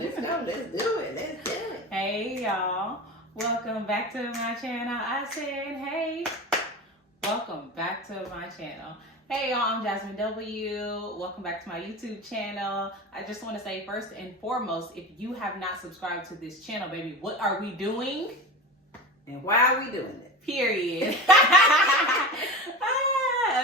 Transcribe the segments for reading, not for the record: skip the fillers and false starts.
Let's go. Let's do it. Let's do it. Hey, y'all. Welcome back to my channel. I said, hey. Welcome back to my channel. Hey, y'all. I'm Jazmyn W. Welcome back to my YouTube channel. I just want to say, first and foremost, if you have not subscribed to this channel, baby, what are we doing? And why are we doing it? Period.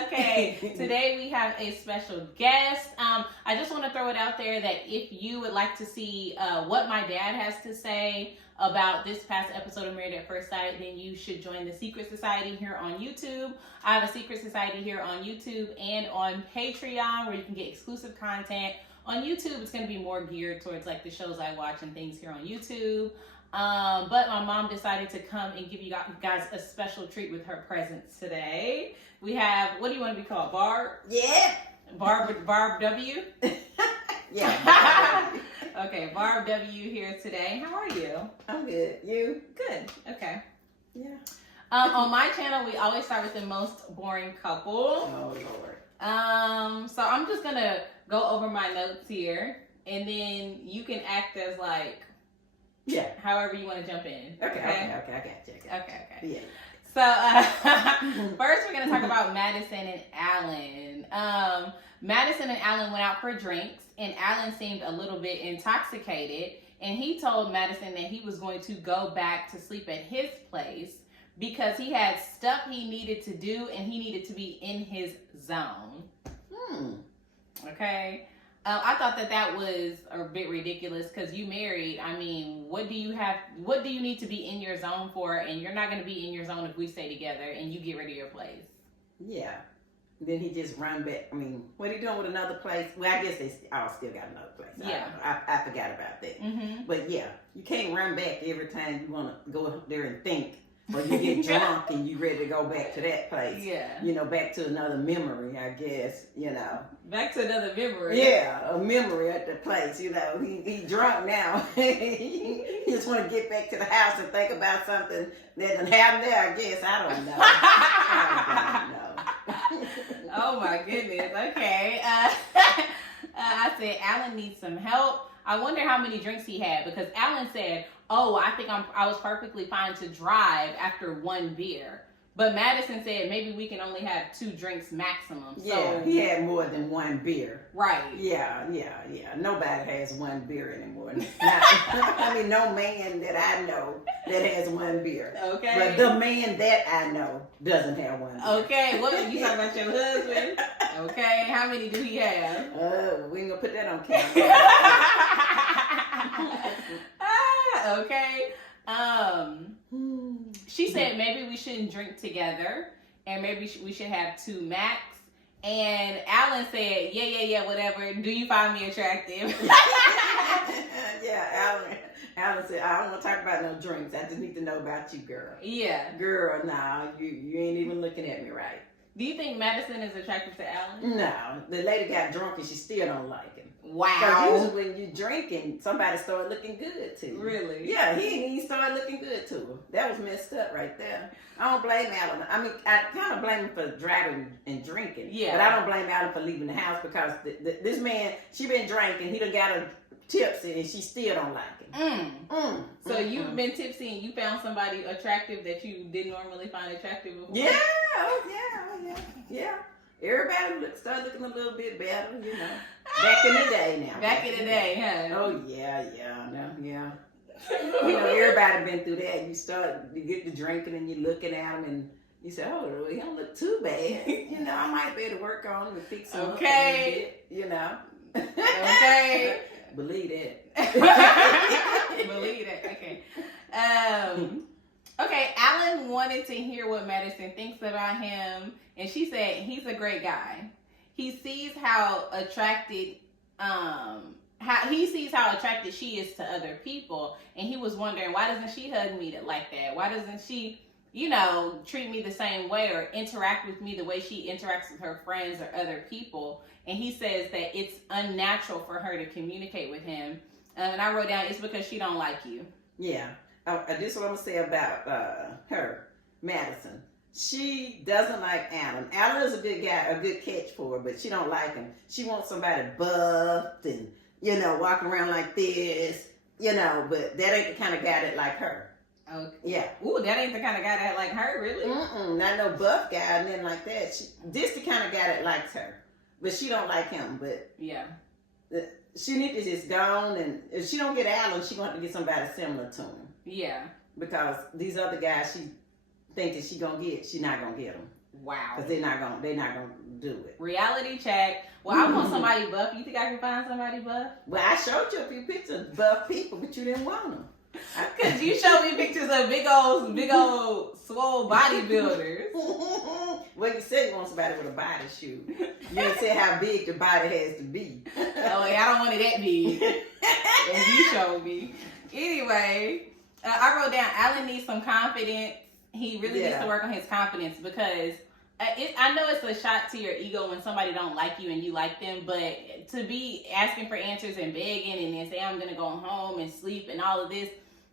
Okay, today we have a special guest. I just want to throw it out there that if you would like to see what my dad has to say about this past episode of Married at First Sight, then you should join the Secret Society here on YouTube. I have a Secret Society here on YouTube and on Patreon where you can get exclusive content. On YouTube, it's going to be more geared towards like the shows I watch and things here on YouTube. But my mom decided to come and give you guys a special treat with her presence today. We have, what do you want to be called? Barb? Yeah. Barb W? Yeah. Okay, Barb W here today. How are you? I'm good. You? Good. Okay. Yeah. On my channel, we always start with the most boring couple. Oh, Lord. So I'm just going to go over my notes here, and then you can act as like, yeah, however you want to jump in. Okay. I got you. Okay. Yeah. So first we're going to talk about Madison and Allan. Madison and Allan went out for drinks, and Allan seemed a little bit intoxicated, and he told Madison that he was going to go back to sleep at his place because he had stuff he needed to do and he needed to be in his zone. Okay. I thought that was a bit ridiculous because you married. I mean, what do you need to be in your zone for? And you're not going to be in your zone if we stay together and you get rid of your place. Yeah. Then he just run back. I mean, what he doing with another place? Well, I guess they all still got another place. Yeah. I forgot about that. Mm-hmm. But yeah, you can't run back every time you want to go there and think. Or you get drunk and you ready to go back to that place. Yeah. You know, back to another memory, I guess, you know. Back to another memory. Yeah, a memory at the place, you know. He drunk now. He just want to get back to the house and think about something that done happened there, I guess. I don't know. Oh, my goodness. Okay. I said, Allan needs some help. I wonder how many drinks he had because Allan said, oh, I think I was perfectly fine to drive after one beer. But Madison said maybe we can only have 2 drinks maximum. So yeah, he had more than one beer. Right. Yeah. Nobody has one beer anymore. I mean, no man that I know that has one beer. Okay. But the man that I know doesn't have one beer. Okay. What you talking about your husband? Okay. How many do he have? We ain't gonna put that on camera. Okay. She said maybe we shouldn't drink together and maybe we should have 2 max. And Allan said, yeah, whatever. Do you find me attractive? Yeah, Allan said, I don't want to talk about no drinks. I just need to know about you, girl. Yeah. Girl, nah, you ain't even looking at me right. Do you think Madison is attractive to Allan? No. The lady got drunk and she still don't like him. Wow. Because usually when you drinking, somebody start looking good to you. Really? Yeah, he started looking good to her. That was messed up right there. I don't blame Allan. I mean, I kind of blame him for driving and drinking. Yeah. But I don't blame Allan for leaving the house because this man, she been drinking, he done got her tipsy and she still don't like him. So you've been tipsy and you found somebody attractive that you didn't normally find attractive before? Yeah. Everybody started looking a little bit better, you know. Back in the day now. Back in the day, huh? Oh, yeah. You know, everybody been through that. You get to drinking and you're looking at them and you say, oh, he don't look too bad. You know, I might be able to work on him and fix him up a little bit, you know. Okay. Believe that. Believe that, okay. Okay, Allan wanted to hear what Madison thinks about him, and she said he's a great guy. He sees how attracted she is to other people, and he was wondering, why doesn't she hug me like that? Why doesn't she, treat me the same way or interact with me the way she interacts with her friends or other people? And he says that it's unnatural for her to communicate with him. And I wrote down, it's because she don't like you. Yeah. This is what I'm going to say about her, Madison. She doesn't like Allan. Allan is a good guy, a good catch for her, but she don't like him. She wants somebody buffed and walking around like this, but that ain't the kind of guy that like her. Okay. Yeah. Ooh, that ain't the kind of guy that like her, really? Not no buff guy and then like that. This the kind of guy that likes her. But she don't like him, but yeah. She need to just go on, and if she don't get Allan, she going to get somebody similar to him. Yeah. Because these other guys she think that she not gonna get them. Wow. Because they're not gonna do it. Reality check. Well, I want somebody buff. You think I can find somebody buff? Well, I showed you a few pictures of buff people, but you didn't want them. Because you showed me pictures of big old swole bodybuilders. Well, you said you want somebody with a body shoot. You didn't say how big the body has to be. Oh, I don't want it that big. As you showed me. Anyway, I wrote down Allan needs some confidence. He really needs to work on his confidence because I know it's a shot to your ego when somebody don't like you and you like them, but to be asking for answers and begging and then say I'm gonna go home and sleep and all of this,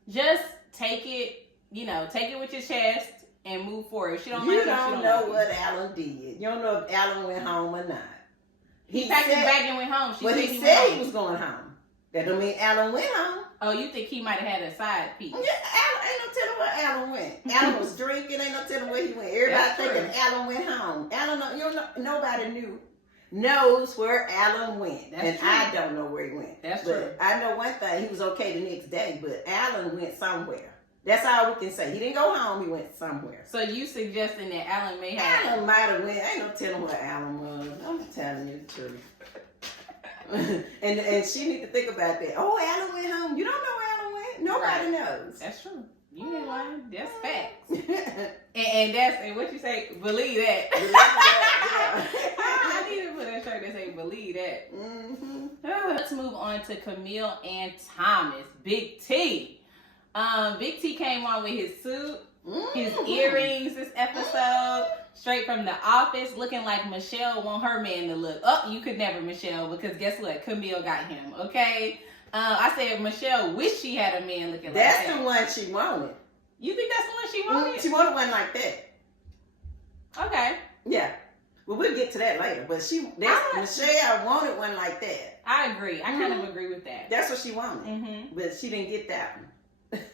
just take it with your chest and move forward. If she don't like you don't know what Allan did. You don't know if Allan went home or not. He packed his bag and went home. He said he was going home. That don't mean Allan went home. Oh, you think he might have had a side piece? Yeah, ain't no telling where Allan went. Allan was drinking. Ain't no telling where he went. Everybody thinking Allan went home. Nobody knows where Allan went. That's true. I don't know where he went. That's true. I know one thing. He was okay the next day, but Allan went somewhere. That's all we can say. He didn't go home. He went somewhere. So you suggesting that Allan may have... Allan might have went. Ain't no telling where Allan was. I'm telling you the truth. and she need to think about that. Oh, Allan went home. You don't know where Allan went. Nobody knows. That's true. You ain't lying. That's facts. and what you say, believe that. Believe that, yeah. I need to put a shirt that say believe that. Let's move on to Camille and Thomas. Big T. Big T came on with his suit, his earrings this episode, straight from the office, looking like Michelle want her man to look. Oh, you could never, Michelle, because guess what? Camille got him, okay? I said Michelle wish she had a man looking like that. That's the one she wanted. You think that's the one she wanted? She wanted one like that. Okay. Yeah. Well, we'll get to that later. But Michelle wanted one like that. I agree. I kind of agree with that. That's what she wanted. But she didn't get that one.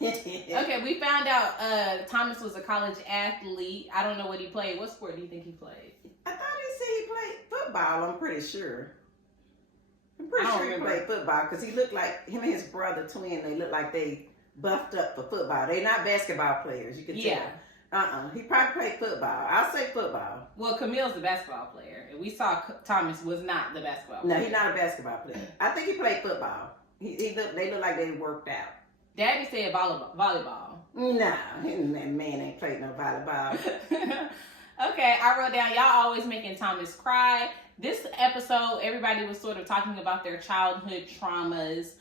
Okay, we found out Thomas was a college athlete. I don't know what he played. What sport do you think he played? I thought he said he played football. I'm pretty sure. I'm pretty sure he played football because he looked like him and his brother twin. They look like they buffed up for football. They're not basketball players. You can tell. He probably played football. I'll say football. Well, Camille's the basketball player. And we saw Thomas was not the basketball player. No, he's not a basketball player. I think he played football. They look like they worked out. Daddy said volleyball. Nah, that man ain't played no volleyball. Okay, I wrote down, y'all always making Thomas cry. This episode, everybody was sort of talking about their childhood traumas.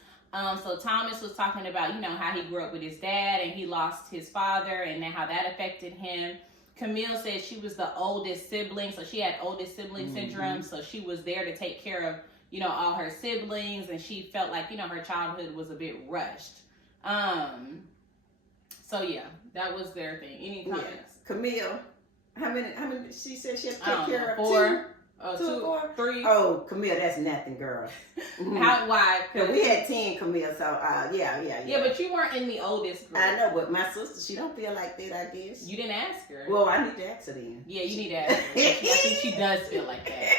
So Thomas was talking about, how he grew up with his dad and he lost his father and then how that affected him. Camille said she was the oldest sibling, so she had oldest sibling syndrome. So she was there to take care of, all her siblings, and she felt like, her childhood was a bit rushed. So yeah, that was their thing. Any comments? Yeah. Camille, how many? She said she had to take care of 4. 2, 4, 3. Oh, Camille, that's nothing, girl. Why? Because we had 10, Camille. So yeah. Yeah, but you weren't in the oldest group. I know, but my sister, she don't feel like that. I guess you didn't ask her. Well, I need to ask her then. Yeah, you need to ask her. I think she does feel like that.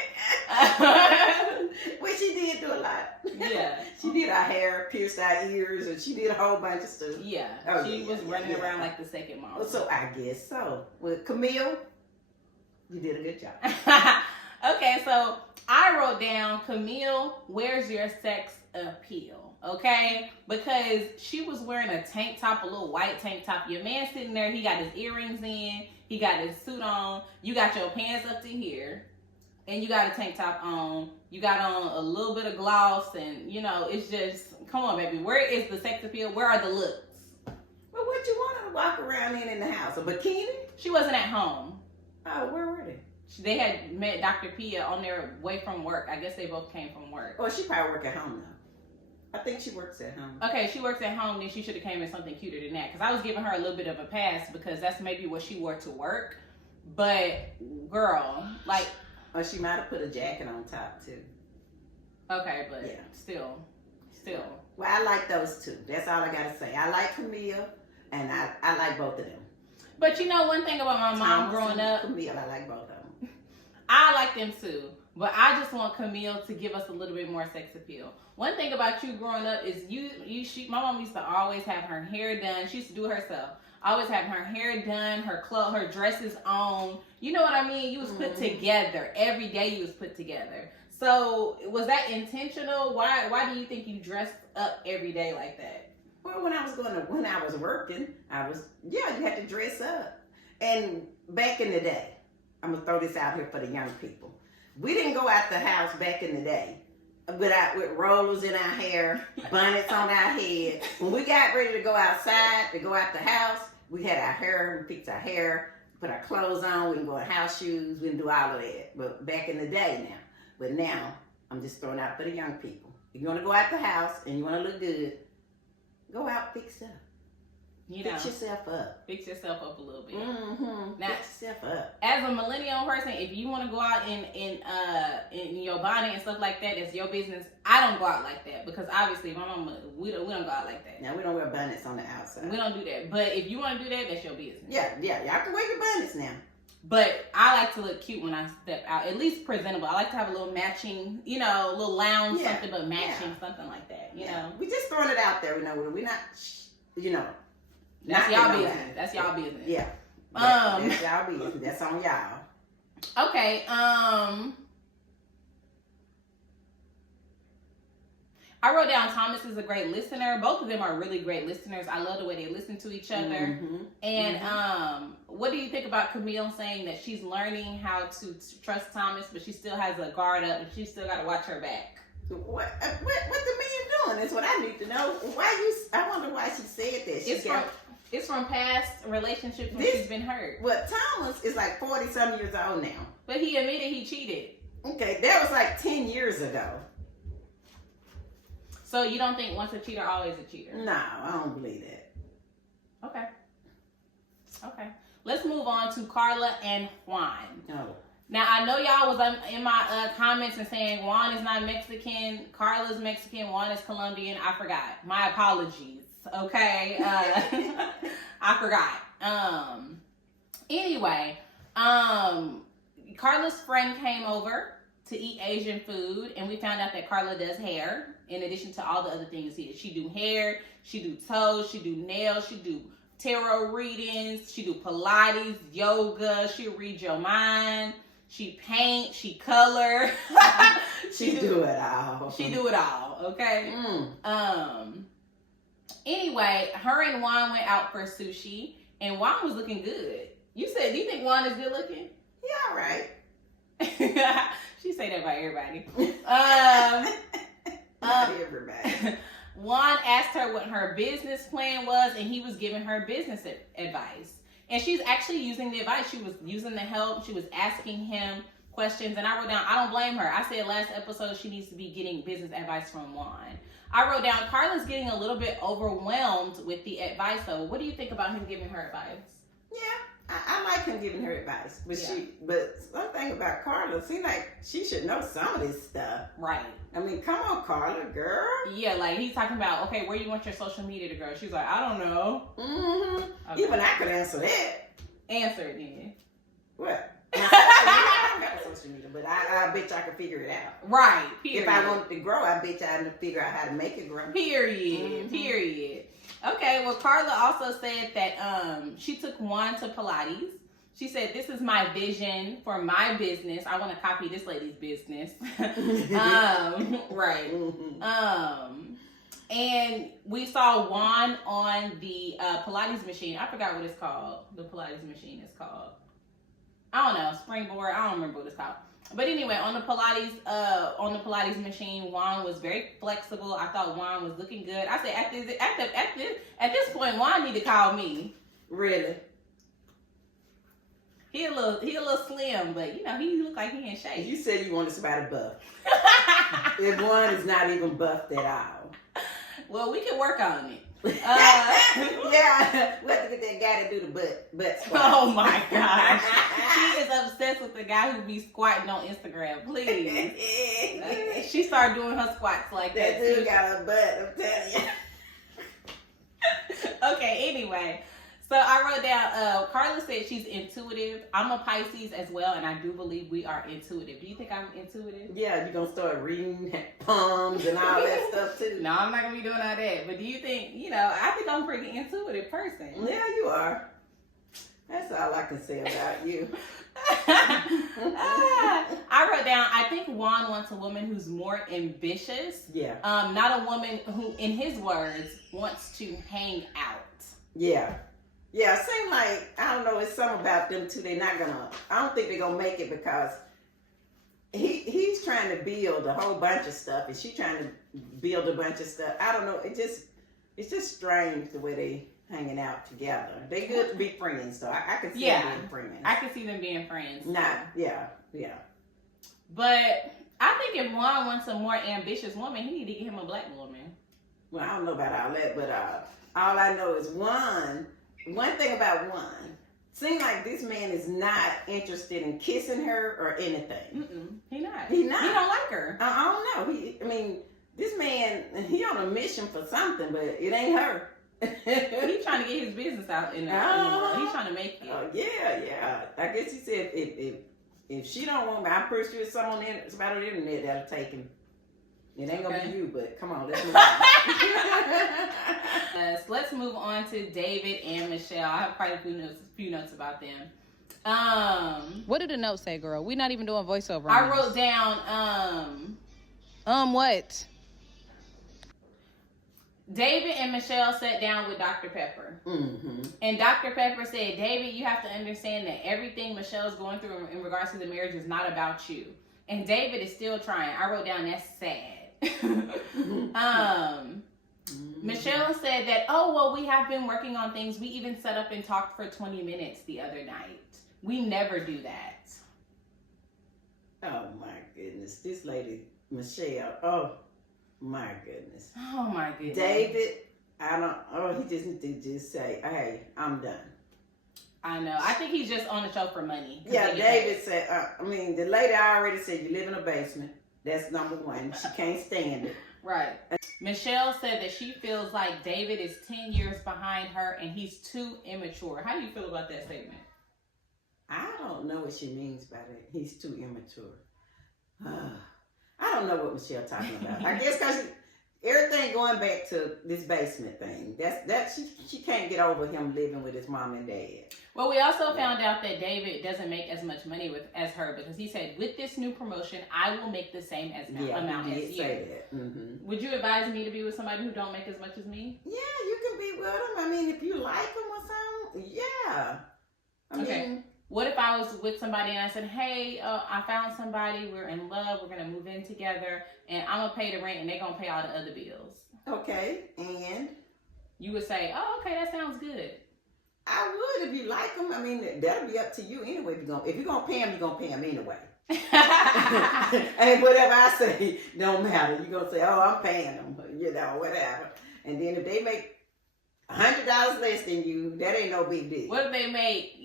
Well, she did do a lot. Yeah, she did our hair, pierced our ears, and she did a whole bunch of stuff. Yeah, she was running around like the second mom. Well, so I guess so. Well, Camille, you did a good job. Okay, so I wrote down, Camille, where's your sex appeal? Okay? Because she was wearing a tank top, a little white tank top. Your man sitting there, he got his earrings in, he got his suit on, you got your pants up to here, and you got a tank top on, you got on a little bit of gloss, and, it's just, come on, baby, where is the sex appeal? Where are the looks? Well, what you want her to walk around in the house? A bikini? She wasn't at home. Oh, where were they? They had met Dr. Pia on their way from work. I guess they both came from work. Oh, she probably work at home now. I think she works at home. Okay, she works at home, then she should have came in something cuter than that. Because I was giving her a little bit of a pass because that's maybe what she wore to work. But, girl, like... Or she might have put a jacket on top, too. Okay, but still. still. Well, I like those two. That's all I gotta say. I like Camille, and I like both of them. But you know, one thing about my mom growing up, Camille, I like both of them. I like them too. But I just want Camille to give us a little bit more sex appeal. One thing about you growing up is my mom used to always have her hair done. She used to do it herself. Always having her hair done, her dresses on. You know what I mean? You was put together. Every day you was put together. So was that intentional? Why do you think you dressed up every day like that? Well, when I was working, you had to dress up. And back in the day, I'm gonna throw this out here for the young people. We didn't go out the house back in the day with rollers in our hair, bonnets on our head. When we got ready to go outside, to go out the house, we had our hair, we fixed our hair, put our clothes on, we didn't go in house shoes, we didn't do all of that. But back in the day now. But now, I'm just throwing out for the young people. If you want to go out the house and you want to look good, go out fixed up. Fix yourself up. Fix yourself up a little bit. Mm-hmm. Now, fix yourself up. As a millennial person, if you want to go out in your bonnet and stuff like that, it's your business. I don't go out like that because obviously my mama, we don't go out like that. Now we don't wear bonnets on the outside. We don't do that. But if you want to do that, that's your business. Yeah, y'all can wear your bonnets now. But I like to look cute when I step out, at least presentable. I like to have a little matching, little lounge something, but matching something like that. You know, we just throwing it out there. We're not, That's y'all business. That's y'all business. Yeah. That's y'all business. That's on y'all. Okay. I wrote down Thomas is a great listener. Both of them are really great listeners. I love the way they listen to each other. And what do you think about Camille saying that she's learning how to trust Thomas, but she still has a guard up and she still got to watch her back? What the man doing? Is what I need to know. I wonder why she said that. It's from past relationships when she's been hurt. Well, Thomas is like 40-some years old now. But he admitted he cheated. Okay, that was like 10 years ago. So you don't think once a cheater, always a cheater? No, I don't believe that. Okay. Let's move on to Carla and Juan. Oh. Now, I know y'all was in my comments and saying Juan is not Mexican, Carla's Mexican, Juan is Colombian. I forgot. My apologies. Okay. I forgot. Anyway, Carla's friend came over to eat Asian food, and we found out that Carla does hair in addition to all the other things here. She do hair, she do toes, she do nails, she do tarot readings, she do Pilates, yoga, she'll read your mind. She paint, she color. she do it all. She do it all, okay? Anyway, her and Juan went out for sushi, and Juan was looking good. Do you think Juan is good looking? Yeah, all right. She say that about everybody. Everybody. Juan asked her what her business plan was, and he was giving her business advice. And she's actually using the advice. She was using the help. She was asking him questions. And I wrote down, I don't blame her. I said last episode she needs to be getting business advice from Juan. I wrote down, Carla's getting a little bit overwhelmed with the advice, though. What do you think about him giving her advice? Yeah, I like him giving her advice. But something about Carla, seems like she should know some of this stuff. Right. I mean, come on, Carla, girl. Yeah, like he's talking about, okay, where do you want your social media to go? She's like, I don't know. Okay. Even I could answer that. Answer it then. What? I don't got social media, but I bet you I could figure it out. Right. Period. If I wanted to grow, I bet you I could figure out how to make it grow. Period. Period. Okay, well, Carla also said that she took Juan to Pilates. She said, this is my vision for my business. I want to copy this lady's business. Right. And we saw Juan on the Pilates machine. I forgot what it's called. The Pilates machine is called. I don't know. Springboard. I don't remember what it's called. But anyway, on the Pilates machine, Juan was very flexible. I thought Juan was looking good. I said, at this point, Juan need to call me. Really? He a little slim, but he look like he in shape. You said you wanted somebody buff. If one is not even buffed at all. Well, we can work on it. Yeah, we have to get that guy to do the butt squat. Oh my gosh. She is obsessed with the guy who be squatting on Instagram. Please. She started doing her squats like that. That dude got a butt, I'm telling you. Okay, anyway. So I wrote down, Carla said she's intuitive. I'm a Pisces as well, and I do believe we are intuitive. Do you think I'm intuitive? Yeah, you're going to start reading palms and all that stuff too. No, I'm not going to be doing all that. But do you think, I think I'm a pretty intuitive person. Yeah, you are. That's all I can say about you. I wrote down, I think Juan wants a woman who's more ambitious. Yeah. Not a woman who, in his words, wants to hang out. Yeah. Yeah, it seems like, I don't know, it's something about them two. They're not gonna, I don't think they're gonna make it because he's trying to build a whole bunch of stuff and she's trying to build a bunch of stuff. I don't know, it's just strange the way they hanging out together. They good to be friends, though. I can see them being friends. I can see them being friends. Yeah. But I think if Juan wants a more ambitious woman, he need to get him a black woman. Well, I don't know about all that, but all I know is one thing about Juan, seems like this man is not interested in kissing her or anything. He not. He not. He don't like her. I don't know. This man, he on a mission for something, but it ain't her. He's trying to get his business out in the world. He's trying to make it. Yeah. I guess he said if she don't want me, I'm pretty sure it's someone it's about on the internet that'll take him. It ain't gonna be you, but come on, let's move on. So let's move on to David and Michelle. I have quite a few notes about them. What did the note say, girl? We're not even doing voiceover. I wrote down what? David and Michelle sat down with Dr. Pepper. Mm-hmm. And Dr. Pepper said, David, you have to understand that everything Michelle's going through in regards to the marriage is not about you. And David is still trying. I wrote down, that's sad. Michelle said that, we have been working on things. We even set up and talked for 20 minutes the other night. We never do that. Oh my goodness. This lady, Michelle, oh my goodness. Oh my goodness. David, he just need to just say, hey, I'm done. I know. I think he's just on the show for money. Yeah, David said, the lady already said you live in a basement. That's number one. She can't stand it. Right. Michelle said that she feels like David is 10 years behind her and he's too immature. How do you feel about that statement? I don't know what she means by that. He's too immature. I don't know what Michelle talking about. I guess because everything going back to this basement thing. She can't get over him living with his mom and dad. Well, we also found out that David doesn't make as much money as her because he said, with this new promotion, I will make the same amount as you. Say that. Mm-hmm. Would you advise me to be with somebody who don't make as much as me? Yeah, you can be with him. If you like him or something, yeah. Okay. What if I was with somebody and I said, hey, I found somebody, we're in love, we're going to move in together, and I'm going to pay the rent and they're going to pay all the other bills. Okay, and? You would say, oh, okay, that sounds good. I would if you like them. That'll be up to you anyway. If you're going to pay them, you're going to pay them anyway. And whatever I say, don't matter. You're going to say, oh, I'm paying them, whatever. And then if they make $100 less than you, that ain't no big deal. What if they make,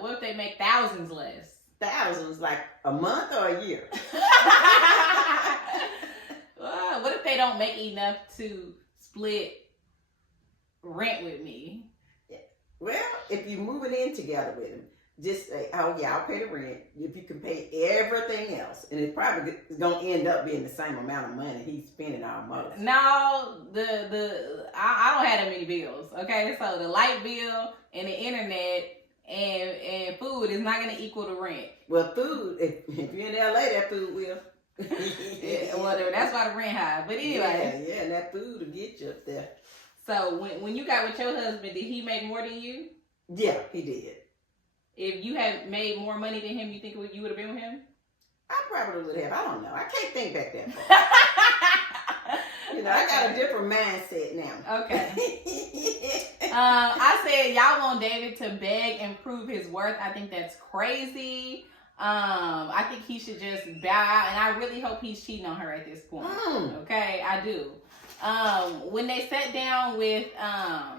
what if they make thousands less? Thousands, like a month or a year? What if they don't make enough to split rent with me? Well, if you're moving in together with him, just say, oh yeah, I'll pay the rent. If you can pay everything else, and it probably is going to end up being the same amount of money he's spending almost. No, I don't have that many bills. Okay, so the light bill and the internet and food is not going to equal the rent. Well, food, if you're in LA, that food will. Yeah, whatever. That's why the rent high. But anyway, yeah, and that food will get you up there. So when you got with your husband, did he make more than you? Yeah, he did. If you had made more money than him, you think you would have been with him? I probably would have. I don't know. I can't think back that far. I got a different mindset now. Okay. I said y'all want David to beg and prove his worth. I think that's crazy. I think he should just bow out, and I really hope he's cheating on her at this point. Okay, I do. When they sat down with, I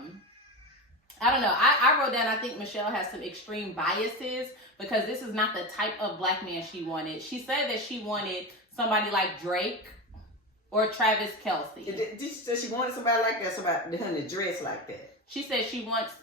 don't know. I wrote down, I think Michelle has some extreme biases because this is not the type of black man she wanted. She said that she wanted somebody like Drake or Travis Kelce. So she wanted somebody like that, somebody to dress like that. She said she wants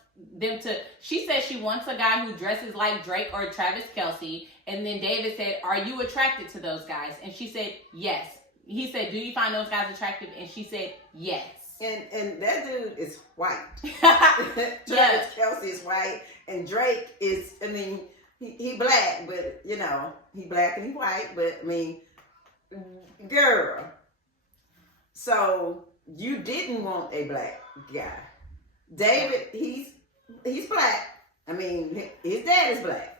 she wants a guy who dresses like Drake or Travis Kelce. And then David said, are you attracted to those guys? And she said, yes. He said, do you find those guys attractive? And she said, yes. And that dude is white. Travis Kelce is white. And Drake is, I mean, he black, but, you know, he black and he white. But, I mean, girl. So, you didn't want a black guy. David, he's black. I mean, his dad is black.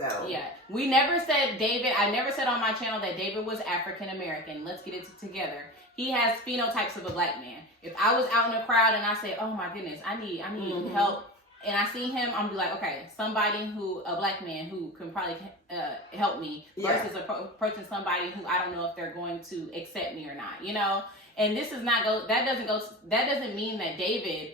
So yeah, we never said David. I never said on my channel that David was African American. Let's get it together. He has phenotypes of a black man. If I was out in a crowd and I say, "Oh my goodness, I need help," and I see him, I'm be like, "Okay, a black man who can probably help me," versus approaching somebody who I don't know if they're going to accept me or not. You know, and this is not That doesn't mean that David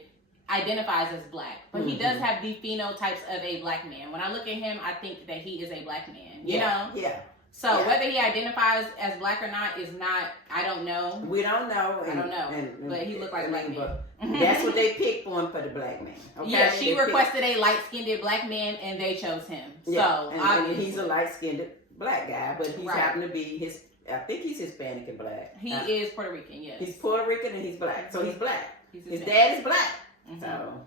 identifies as black, but he does have the phenotypes of a black man. When I look at him, I think that he is a black man, you know? Yeah. So whether he identifies as black or not is not, I don't know. We don't know. I don't know. But he looked like a black man. That's what they picked for him, for the black man. Okay? Yeah, she requested a light-skinned black man and they chose him. Yeah. So and he's a light-skinned black guy, but he's happened to be I think he's Hispanic and black. He is Puerto Rican, yes. He's Puerto Rican and he's black. So he's black. His dad is black. So,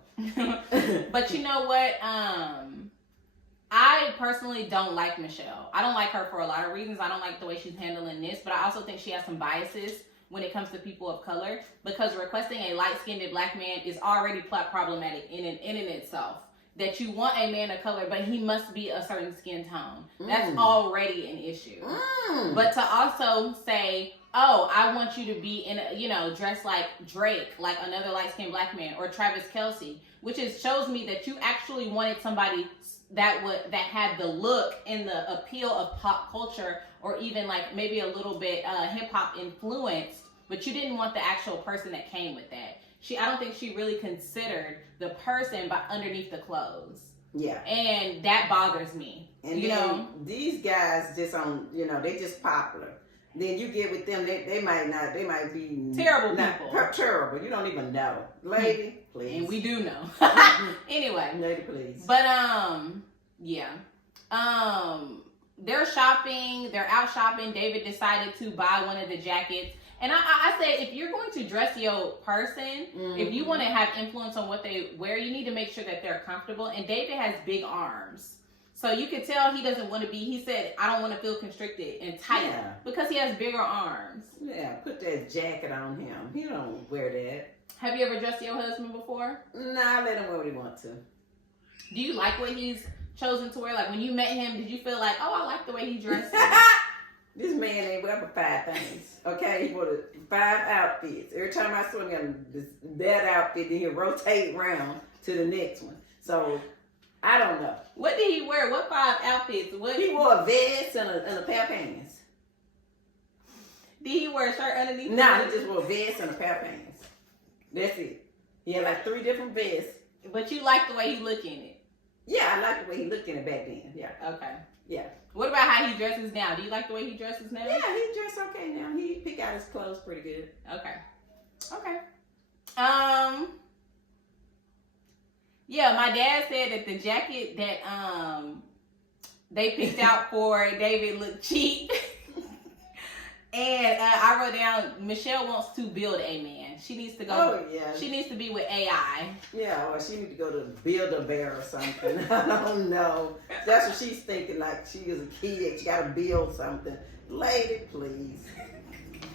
but you know what? I personally don't like Michelle. I don't like her for a lot of reasons. I don't like the way she's handling this, but I also think she has some biases when it comes to people of color, because requesting a light-skinned black man is already problematic in itself. That you want a man of color, but he must be a certain skin tone. That's already an issue. But to also say, oh, I want you to be dressed like Drake, like another light-skinned black man, or Travis Kelce, which shows me that you actually wanted somebody that had the look and the appeal of pop culture, or even like maybe a little bit hip-hop influenced, but you didn't want the actual person that came with that. I don't think she really considered the person underneath the clothes. Yeah. And that bothers me. And these guys they just popular. Then you get with them, they might be terrible people. Terrible. You don't even know. Lady, please. And we do know. Anyway. Lady, please. But they're shopping, they're out shopping. David decided to buy one of the jackets. And I say, if you're going to dress your person, if you want to have influence on what they wear, you need to make sure that they're comfortable. And David has big arms. So you could tell he doesn't want to he said, I don't want to feel constricted and tight because he has bigger arms. Yeah, put that jacket on him. He don't wear that. Have you ever dressed your husband before? Nah, let him wear what he wants to. Do you like what he's chosen to wear? Like when you met him, did you feel like, oh, I like the way he dressed? This man ain't wear but 5 things. Okay, he wore 5 outfits. Every time I saw him that outfit, then he'll rotate around to the next one. So I don't know. What did he wear? What 5 outfits? He wore a vest and a pair of pants. Did he wear a shirt underneath? No, he just wore a vest and a pair of pants. That's it. He had like 3 different vests. But you like the way he looked in it? Yeah, I like the way he looked in it back then. Yeah. Okay. Yeah. What about how he dresses now? Do you like the way he dresses now? Yeah, he dressed okay now. He pick out his clothes pretty good. Okay. Yeah, my dad said that the jacket that they picked out for David looked cheap. And I wrote down, Michelle wants to build a man. She needs to go. Oh, yeah. She needs to be with AI. Yeah, or she needs to go to Build-A-Bear or something. I don't know. That's what she's thinking, like she is a kid. She got to build something. Lady, please.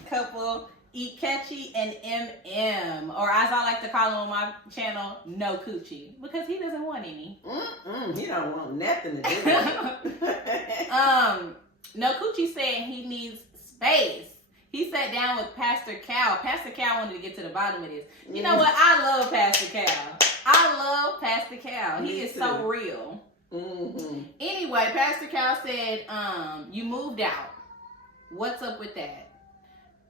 Couple, Echi and MM. Or as I like to call him on my channel, No Coochie. Because he doesn't want any. He don't want nothing to do with it. No Coochie said he needs space. He sat down with Pastor Cal. Pastor Cal wanted to get to the bottom of this. You know what? I love Pastor Cal. He is so real. Anyway, Pastor Cal said, you moved out. What's up with that?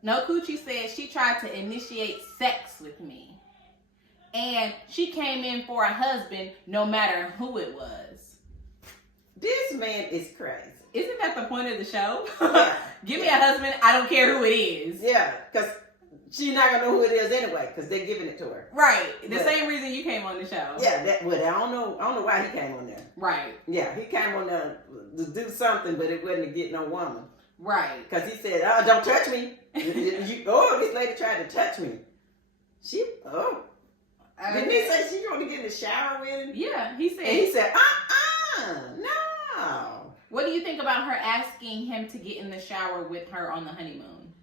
No Coochie said she tried to initiate sex with me. And she came in for a husband no matter who it was. This man is crazy. Isn't that the point of the show? Yeah. Give me a husband, I don't care who it is. Yeah, because she's not going to know who it is anyway, because they're giving it to her. Right. The same reason you came on the show. Yeah, I don't know why he came on there. Right. Yeah, he came on there to do something, but it wasn't to get no woman. Right. Because he said, "Oh, don't touch me." This lady tried to touch me. Didn't he say she going to get in the shower with him? Yeah, he said. And he said, no. What do you think about her asking him to get in the shower with her on the honeymoon?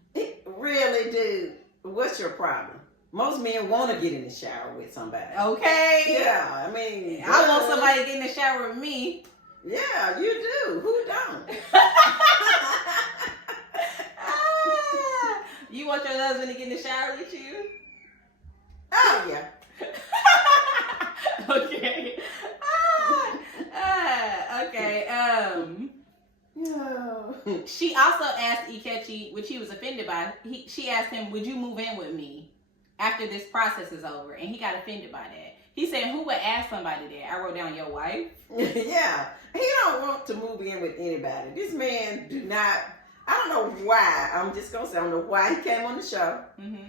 Really, dude, what's your problem? Most men want to get in the shower with somebody. Okay. Yeah, I mean. I want somebody to get in the shower with me. Yeah, you do. Who don't? You want your husband to get in the shower with you? Oh, yeah. Okay. Okay. No. She also asked Echi, which he was offended by. She asked him, "Would you move in with me after this process is over?" And he got offended by that. He said, "Who would ask somebody that?" I wrote down your wife. Yeah, he don't want to move in with anybody. This man do not. I don't know why. I'm just gonna say I don't know why he came on the show.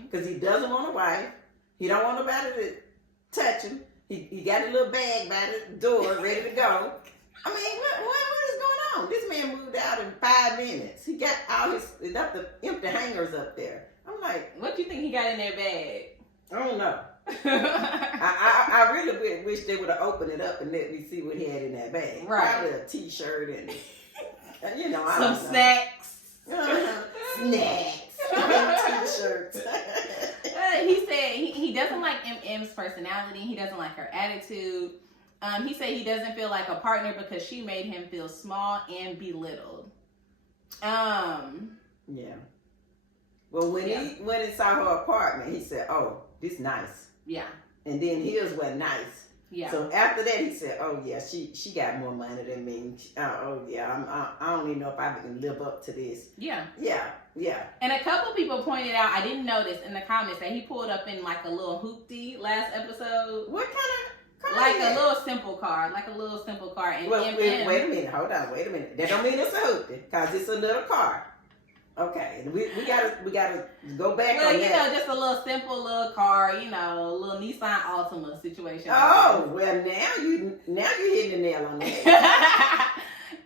Because he doesn't want a wife. He don't want nobody to touch him. He got a little bag by the door ready to go. I mean, what is going on? This man moved out in 5 minutes. He got all his the empty hangers up there. I'm like, what do you think he got in that bag? I don't know. I really wish they would have opened it up and let me see what he had in that bag. Right. Probably a t-shirt and I some don't know. snacks. Snacks. T-shirts. He said he doesn't like MM's personality. He doesn't like her attitude. He said he doesn't feel like a partner because she made him feel small and belittled. Yeah. Well, when he went and saw her apartment, he said, "Oh, this nice." Yeah. And then his was nice. Yeah. So after that, he said, "Oh yeah, she got more money than me. Oh yeah, I don't even know if I can live up to this." Yeah. Yeah. Yeah. And a couple people pointed out, I didn't notice in the comments that he pulled up in like a little hoopty last episode. What kind of car? Like a little simple car. And well, wait a minute. Hold on. Wait a minute. That don't mean it's a hoopty, because it's a little car. Okay, we gotta go back on that. Well, just a little simple little car, a little Nissan Altima situation. Oh, well now you hitting the nail on that.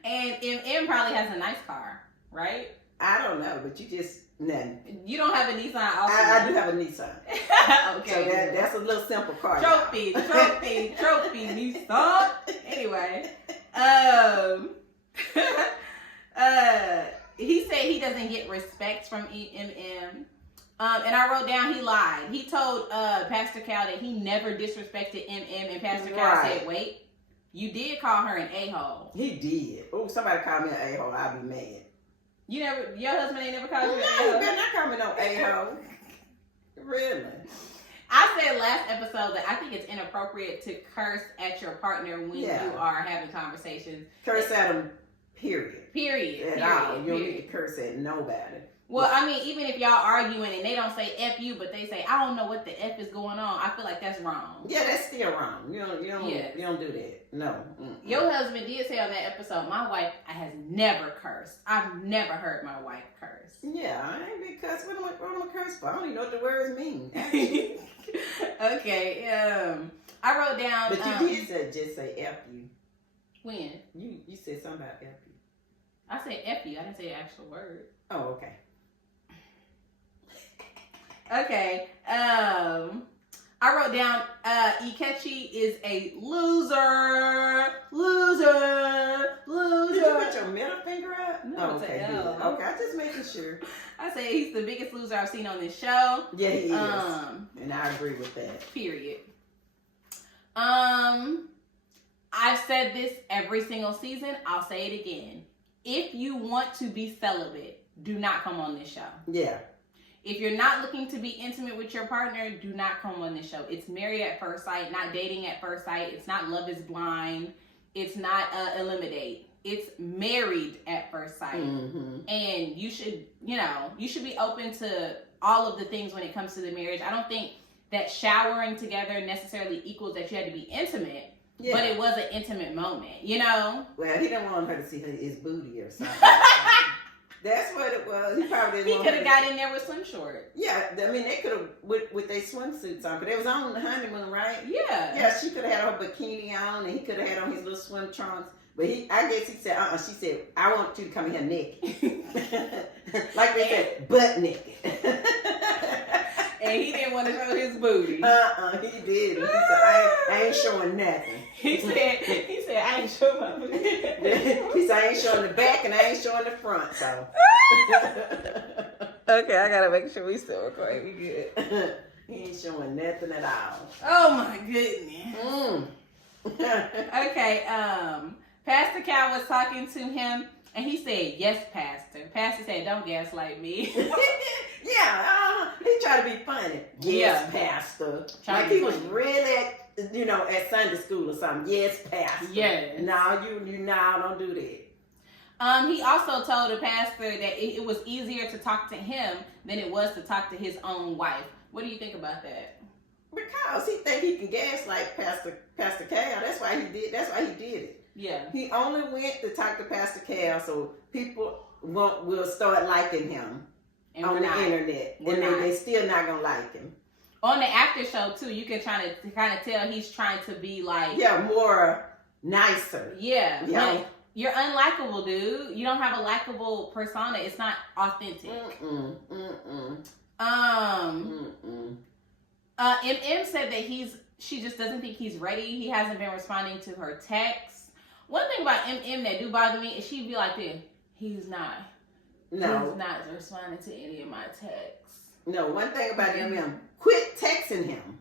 And M probably has a nice car, right? I don't know, but you just none. You don't have a Nissan Altima. I do have a Nissan. Okay, so that's a little simple car. Trophy Nissan. Anyway, he said he doesn't get respect from MM. And I wrote down he lied. He told Pastor Cal that he never disrespected MM, and Pastor Cal said, "Wait, you did call her an a-hole." He did. Oh, somebody called me an a-hole, I'll be mad. Your husband ain't never called you an No, a-hole? you better not call me no a-hole. Really? I said last episode that I think it's inappropriate to curse at your partner when you are having conversations. Curse at him, period. Period. All. You don't need to curse at nobody. Well, I mean, even if y'all arguing and they don't say F you, but they say, "I don't know what the F is going on," I feel like that's wrong. Yeah, that's still wrong. You don't do that. No. Mm-mm. Your husband did say on that episode, "My wife has never cursed. I've never heard my wife curse." Yeah, I ain't been cussed. What am I curse for? I don't even know what the words mean. Okay. I wrote down. But you did just say F you. When? You said something about F you. I said F you. I didn't say the actual word. Oh, okay. Okay. I wrote down Echi is a loser. Did you put your middle finger up? No, okay, good. Okay, I'm just making sure. I say he's the biggest loser I've seen on this show. Yeah, he is. And I agree with that. Period. I've said this every single season. I'll say it again. If you want to be celibate, do not come on this show. Yeah. If you're not looking to be intimate with your partner, do not come on this show. It's married at first sight, not dating at first sight. It's not Love is Blind. It's not Eliminate. It's married at first sight. Mm-hmm. And you should you know, you should be open to all of the things when it comes to the marriage. I don't think that showering together necessarily equals that you had to be intimate, but it was an intimate moment, you know? Well, he didn't want her to see his booty or something. That's what it was. He probably didn't. He could have got in there with swim shorts. Yeah, I mean, they could have with their swimsuits on, but they was on the honeymoon, right? Yeah. Yeah, she could have had her bikini on, and he could have had on his little swim trunks. But I guess he said, she said, I want you to come in here naked. Like they said, butt naked. And he didn't want to show his booty. He did. He said, I ain't showing nothing. He said, I ain't showing my booty. He said, I ain't showing the back and I ain't showing the front, so. Okay, I gotta make sure we still recording. We good. He ain't showing nothing at all. Oh my goodness. Okay, Pastor Cal was talking to him, and he said, yes, Pastor. Pastor said, don't gaslight me. Yeah, he tried to be funny. Yes, Pastor. Like he was really at Sunday school or something. Yes, Pastor. Yes. No, you don't do that. He also told the pastor that it was easier to talk to him than it was to talk to his own wife. What do you think about that? Because he think he can gaslight Pastor Cal. That's why he did it. Yeah. He only went to talk to Pastor Cal so people will start liking him on the internet. And they still not going to like him. On the after show, too, you can kind of tell he's trying to be like... Yeah, more nicer. Yeah. Like, you're unlikable, dude. You don't have a likable persona. It's not authentic. MM said that she just doesn't think he's ready. He hasn't been responding to her texts. One thing about MM that do bother me is she'd be like this. He's not responding to any of my texts. No, one thing about MM, quit texting him.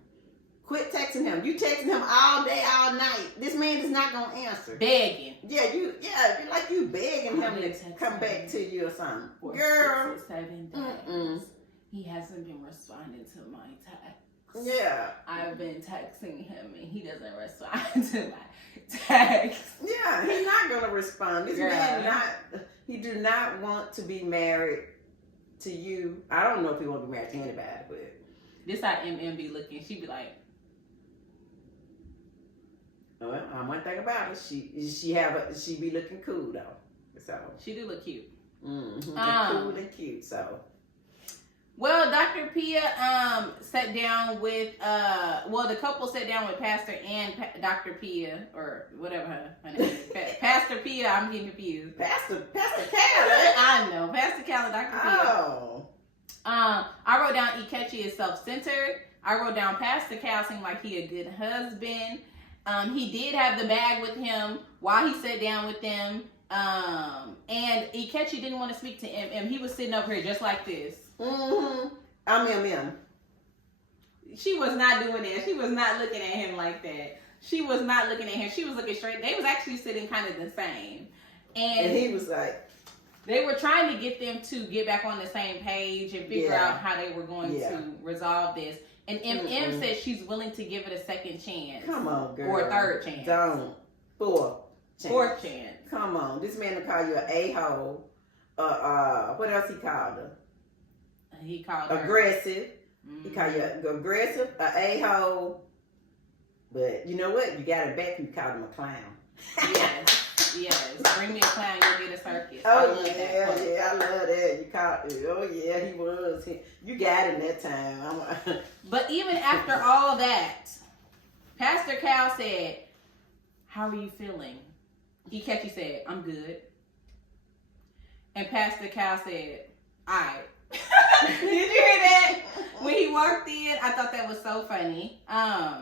Quit texting him. You texting him all day, all night. This man is not gonna answer. Begging. Yeah, you like you begging him to come back to you or something. Girl. 6 or 7 days. He hasn't been responding to my texts. Yeah. I've been texting him and he doesn't respond to my texts. Yeah, he's not gonna respond. This man he do not want to be married to you. I don't know if he want to be married to anybody, but this how MM be looking. She be like, well, one thing about her, she be looking cool though. So she do look cute. Cool and cute. So. Well, Dr. Pia sat down with the couple sat down with Pastor and Dr. Pia, or whatever her name is. Pastor Pia, I'm getting confused. Pastor Cal. I know. Pastor Cal and Dr. Pia. Oh. I wrote down Echi is self-centered. I wrote down Pastor Cal seemed like he a good husband. He did have the bag with him while he sat down with them. And Echi didn't want to speak to him. He was sitting over here just like this. I'm MM. She was not doing that. She was not looking at him like that. She was not looking at him. She was looking straight. They was actually sitting kind of the same. And he was like... They were trying to get them to get back on the same page and figure out how they were going to resolve this. And MM said she's willing to give it a second chance. Come on, girl. Or a third chance. Don't. Fourth chance. chance. Come on. This man will call you an a-hole. What else he called her? He called her aggressive. He called you aggressive, an a-hole. But you know what? You got it back. You called him a clown. Yes. Bring me a clown, you'll get a circus. Oh, I love that. You called it. Oh, yeah, he was. You got him that time. But even after all that, Pastor Cal said, how are you feeling? Echi said, I'm good. And Pastor Cal said, all right. Did you hear that? When he walked in, I thought that was so funny. I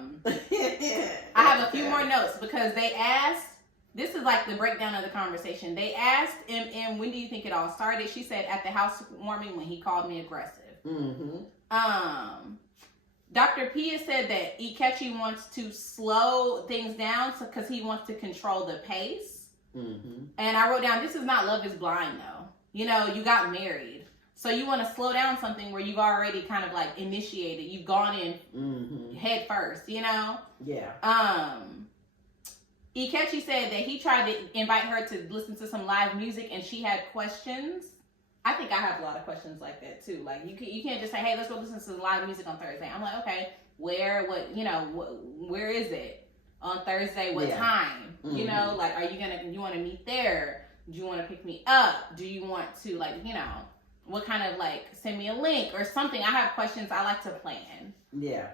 have a few more notes because they asked, this is like the breakdown of the conversation. They asked MM, when do you think it all started? She said at the housewarming when he called me aggressive. Dr. Pia said that Echi wants to slow things down because he wants to control the pace. And I wrote down, this is not Love is Blind though. You know, you got married. So you want to slow down something where you've already kind of like initiated. You've gone in head first, you know? Yeah. Echi said that he tried to invite her to listen to some live music and she had questions. I think I have a lot of questions like that too. Like you can't just say, hey, let's go listen to live music on Thursday. I'm like, okay, where is it on Thursday? What time? Mm-hmm. You know, like, you want to meet there? Do you want to pick me up? Do you want to, like, you know, what kind of, like, send me a link or something? I have questions. I like to plan. Yeah.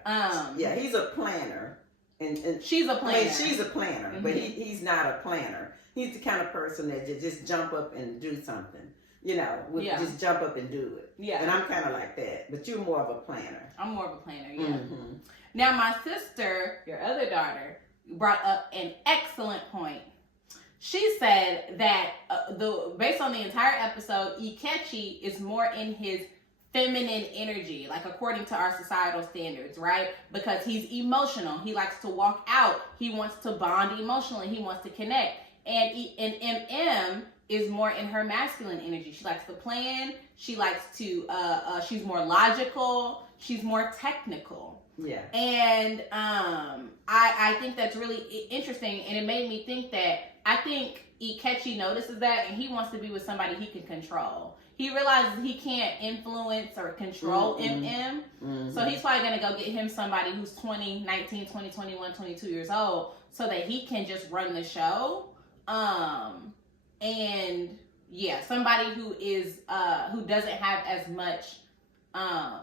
Yeah, he's a planner. And she's a planner. I mean, she's a planner, but he's not a planner. He's the kind of person that just jump up and do something. You know, just jump up and do it. Yeah. And I'm kind of like that, but you're more of a planner. I'm more of a planner, yeah. Mm-hmm. Now, my sister, your other daughter, brought up an excellent point. She said that based on the entire episode, Echi is more in his feminine energy, like according to our societal standards, right? Because he's emotional. He likes to walk out. He wants to bond emotionally. He wants to connect. And MM is more in her masculine energy. She likes to plan. She likes to, she's more logical. She's more technical. Yeah. And I think that's really interesting. And it made me think that I think Echi notices that and he wants to be with somebody he can control. He realizes he can't influence or control MM. Mm-hmm. So he's probably going to go get him somebody who's 20, 19, 20, 21, 22 years old so that he can just run the show. And yeah, somebody who is who doesn't have as much I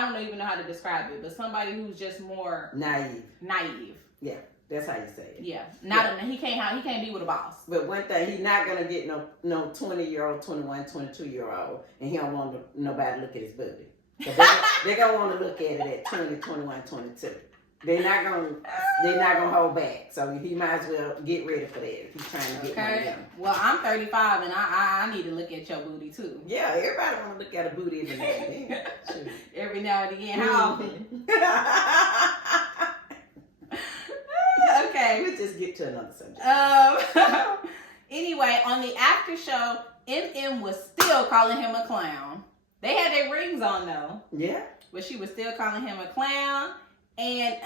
don't even know how to describe it, but somebody who's just more naive. Yeah, that's how you say it. Yeah, he can't be with a boss. But one thing, he's not gonna get no 20-year-old, 21, 22-year-old, and he don't want nobody to look at his booty. They're gonna want to look at it at 20, 21, 22. They're not gonna hold back. So he might as well get ready for that if he's trying to get one of them. Well, I'm 35 and I need to look at your booty too. Yeah, everybody want to look at a booty every now and then. Every now and again. How often? Okay. We'll just get to another subject. Anyway, on the after show, MM was still calling him a clown. They had their rings on though. Yeah. But she was still calling him a clown. And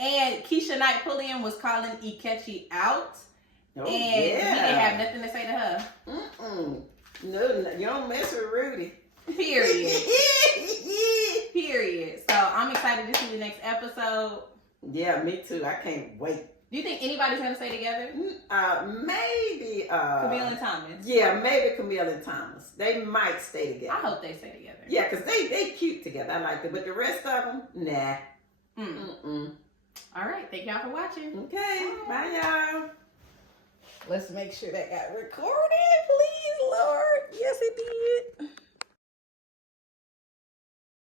Keisha Knight Pulliam was calling Echi out. Oh, and he didn't have nothing to say to her. No, you don't mess with Rudy. Period. Period. So I'm excited to see the next episode. Yeah, me too. I can't wait. Do you think anybody's gonna stay together? Maybe Camille and Thomas. Yeah, maybe Camille and Thomas. They might stay together. I hope they stay together. Yeah, because they cute together. I like them. But the rest of them, nah. All right. Thank y'all for watching. Okay. Bye, y'all. Let's make sure that got recorded, please, Lord. Yes, it did.